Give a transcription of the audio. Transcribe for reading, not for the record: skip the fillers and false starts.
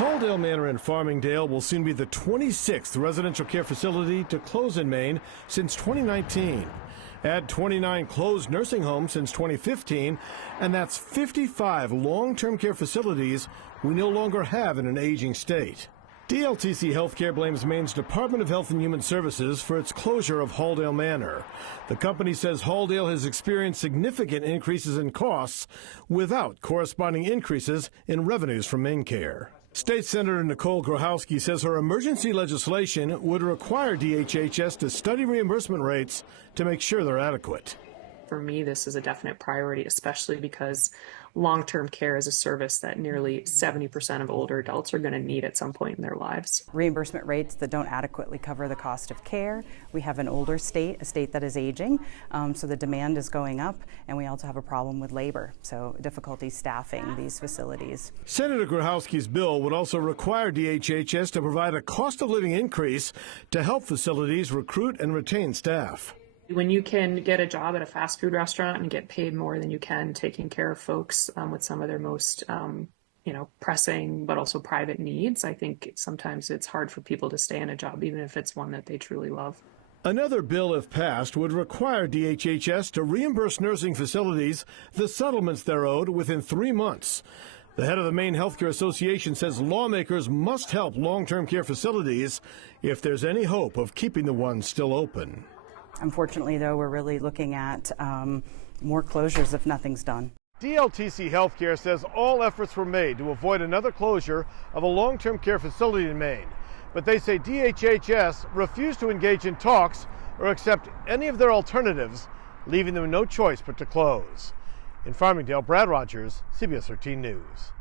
Halldale Manor in Farmingdale will soon be the 26th residential care facility to close in Maine since 2019. Add 29 closed nursing homes since 2015, and that's 55 long-term care facilities we no longer have in an aging state. DLTC Healthcare blames Maine's Department of Health and Human Services for its closure of Halldale Manor. The company says Halldale has experienced significant increases in costs without corresponding increases in revenues from MaineCare. State Senator Nicole Grohowski says her emergency legislation would require DHHS to study reimbursement rates to make sure they're adequate. For me, this is a definite priority, especially because long-term care is a service that nearly 70% of older adults are going to need at some point in their lives. Reimbursement rates that don't adequately cover the cost of care. We have an older state, a state that is aging, so the demand is going up, and we also have a problem with labor, so difficulty staffing these facilities. Senator Grohowski's bill would also require DHHS to provide a cost of living increase to help facilities recruit and retain staff. When you can get a job at a fast food restaurant and get paid more than you can taking care of folks with some of their most, pressing but also private needs, I think sometimes it's hard for people to stay in a job, even if it's one that they truly love. Another bill, if passed, would require DHHS to reimburse nursing facilities the settlements they're owed within 3 months. The head of the Maine Healthcare Association says lawmakers must help long-term care facilities if there's any hope of keeping the ones still open. Unfortunately, though, we're really looking at more closures if nothing's done. DLTC Healthcare says all efforts were made to avoid another closure of a long-term care facility in Maine. But they say DHHS refused to engage in talks or accept any of their alternatives, leaving them no choice but to close. In Farmingdale, Brad Rogers, CBS 13 News.